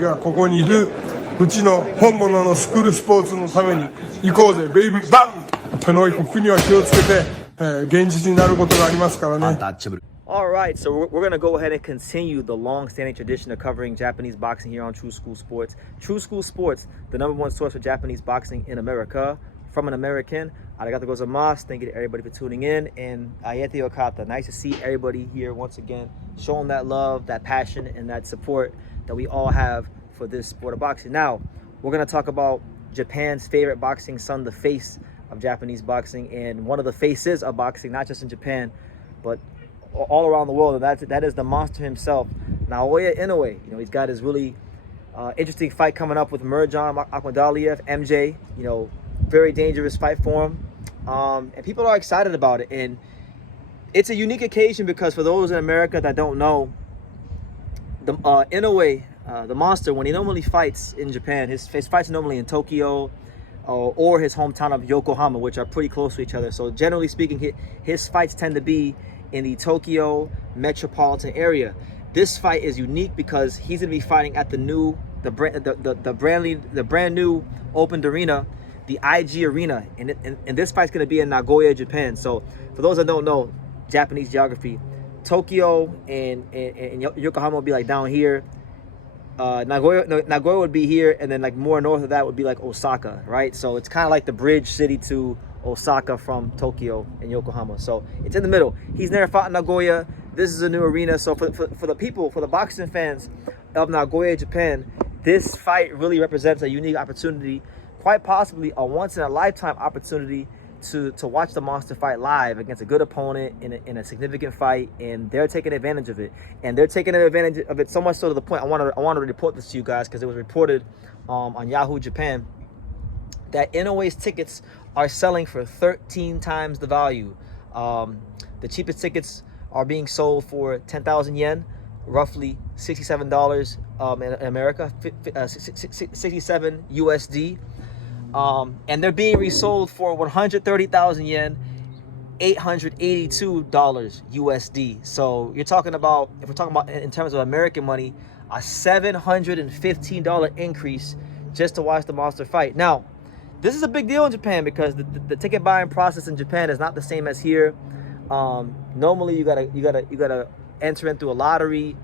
がここにいるうちの本物のスクールスポーツのために行こうぜベイビーバンこの国は気をつけて、現実になることがありますからね。All right, so we're going to go ahead and continue the long-standing tradition of covering Japanese boxing here on True School Sports. True School Sports, the #1 source for Japanese boxing in America. From an American, arigatou gozaimasu. Thank you to everybody for tuning in. And Ayete Okata, nice to see everybody here once again, showing that love, that passion, and that support that we all have for this sport of boxing. Now, we're going to talk about Japan's favorite boxing son, the face of Japanese boxing, and one of the faces of boxing, not just in Japan, but all around the world. And that is the monster himself, Naoya Inoue. You know, he's got his really interesting fight coming up with Mirjan Akhmadaliev, MJ. You know, very dangerous fight for him, and people are excited about it. And it's a unique occasion because for those in America that don't know, the Inoue, the monster, when he normally fights in Japan, his fights normally in Tokyo or his hometown of Yokohama, which are pretty close to each other. So generally speaking, his fights tend to be in the Tokyo metropolitan area. This fight is unique because he's going to be fighting at the brand new opened arena, the IG Arena, and this fight's going to be in Nagoya, Japan. So for those that don't know Japanese geography, Tokyo and Yokohama would be like down here. Nagoya would be here, and then like more north of that would be like Osaka, right? So it's kind of like the bridge city to Osaka from Tokyo and Yokohama. So it's in the middle. He's never fought in Nagoya. This is a new arena. So for the people, for the boxing fans of Nagoya, Japan, this fight really represents a unique opportunity, quite possibly a once-in-a-lifetime opportunity to watch the monster fight live against a good opponent in a significant fight, and they're taking advantage of it. And they're taking advantage of it so much so to the point I want to report this to you guys because it was reported on Yahoo Japan that Inoue's tickets are selling for 13 times the value. The cheapest tickets are being sold for 10,000 yen, roughly $67 in America, 67 USD. And they're being resold for 130,000 yen, $882 USD. So you're talking about, if we're talking about in terms of American money, a $715 increase just to watch the monster fight. Now, this is a big deal in Japan because the ticket buying process in Japan is not the same as here. Normally you gotta enter in through a lottery.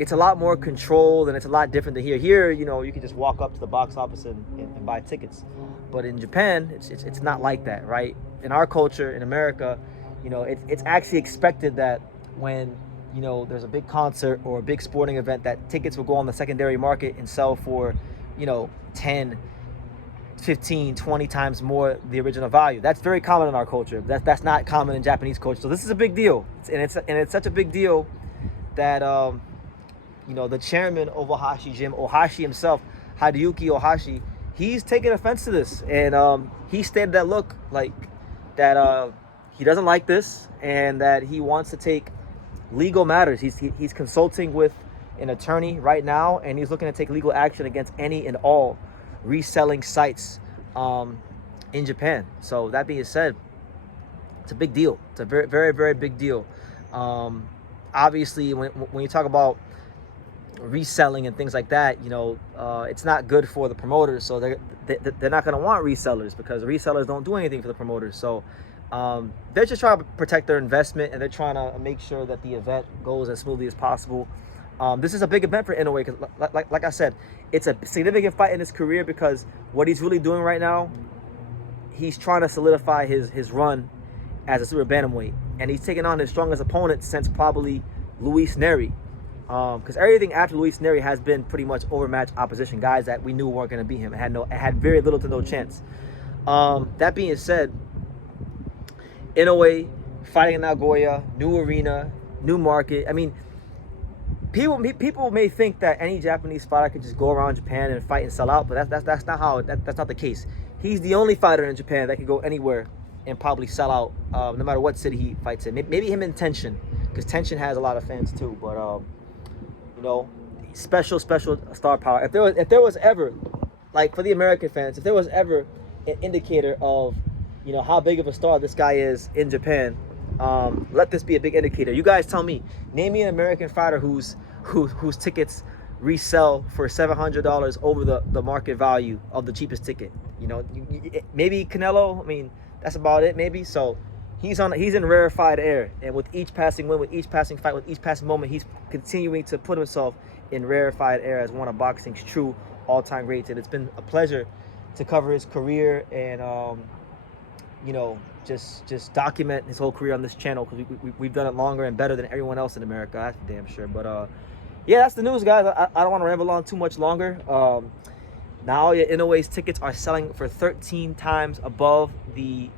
It's a lot more controlled and it's a lot different than here. Here, you know, you can just walk up to the box office and buy tickets. But in Japan, it's not like that, right? In our culture, in America, you know, it's actually expected that when, you know, there's a big concert or a big sporting event, that tickets will go on the secondary market and sell for, you know, 10, 15, 20 times more the original value. That's very common in our culture. That's not common in Japanese culture. So this is a big deal. And it's such a big deal that you know, the chairman of Ohashi Gym, Ohashi himself, Hideyuki Ohashi, he's taking offense to this, and he stated that he doesn't like this, and that he wants to take legal matters. He's consulting with an attorney right now, and he's looking to take legal action against any and all reselling sites in Japan. So that being said, it's a big deal. It's a very, very, very big deal. Obviously, when you talk about reselling and things like that, you know, it's not good for the promoters. So they're not going to want resellers because resellers don't do anything for the promoters. So they're just trying to protect their investment, and they're trying to make sure that the event goes as smoothly as possible. This is a big event for Inoue because, like I said, it's a significant fight in his career because what he's really doing right now, he's trying to solidify his run as a super bantamweight, and he's taking on his strongest opponent since probably Luis Neri. Because everything after Luis Neri has been pretty much overmatched opposition, guys that we knew weren't going to beat him. It had very little to no chance. That being said, Inoue fighting in Nagoya, new arena, new market. I mean, people may think that any Japanese fighter could just go around Japan and fight and sell out, but that's not how that's not the case. He's the only fighter in Japan that can go anywhere and probably sell out, no matter what city he fights in. Maybe him in Tenshin, because Tenshin has a lot of fans too. But you know, special star power. If there was ever, like for the American fans, if there was ever an indicator of, you know, how big of a star this guy is in Japan, let this be a big indicator. You guys tell me, name me an American fighter whose tickets resell for $700 over the market value of the cheapest ticket. You know, maybe Canelo. I mean, that's about it, maybe. So he's in rarefied air, and with each passing win, with each passing fight, with each passing moment, he's continuing to put himself in rarefied air as one of boxing's true all-time greats. And it's been a pleasure to cover his career and you know, just document his whole career on this channel, because we've done it longer and better than everyone else in America. That's for damn sure. But yeah, that's the news, guys. I don't want to ramble on too much longer. Naoya Inoue's tickets are selling for 13 times above the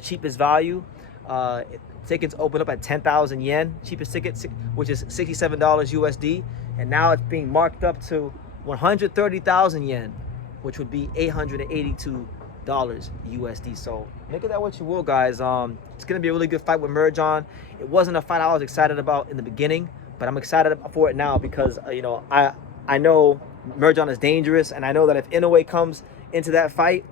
cheapest value. Tickets open up at 10,000 yen, cheapest ticket, which is $67 USD, and now it's being marked up to 130,000 yen, which would be $882 USD. So make of that what you will, guys. It's gonna be a really good fight with Merjan. It wasn't a fight I was excited about in the beginning, but I'm excited for it now because you know, I know Merjan is dangerous, and I know that if Inoue comes into that fight,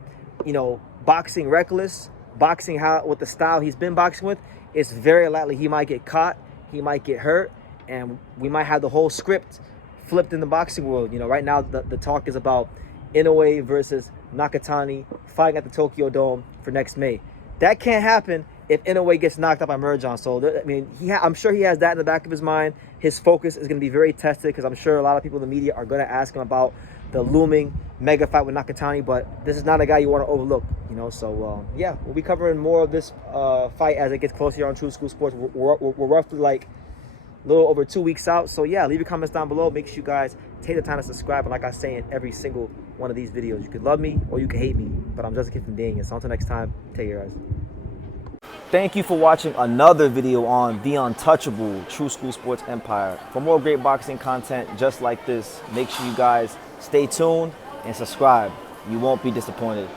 you know, boxing reckless, boxing with the style he's been boxing with, it's very likely he might get caught, he might get hurt, and we might have the whole script flipped in the boxing world. You know, right now the talk is about Inoue versus Nakatani fighting at the Tokyo Dome for next May. That can't happen if Inoue gets knocked out by Merjan. So I mean, I'm sure he has that in the back of his mind. His focus is going to be very tested, because I'm sure a lot of people in the media are going to ask him about the looming mega fight with Nakatani, but this is not a guy you want to overlook, you know. So yeah, we'll be covering more of this fight as it gets closer here on True School Sports. We're roughly like a little over 2 weeks out. So yeah, leave your comments down below. Make sure you guys take the time to subscribe, and like I say in every single one of these videos, you could love me or you can hate me, but I'm just a kid from Daniel. So until next time, take care, guys. Thank you for watching another video on the untouchable True School Sports Empire. For more great boxing content just like this, make sure you guys stay tuned and subscribe. You won't be disappointed.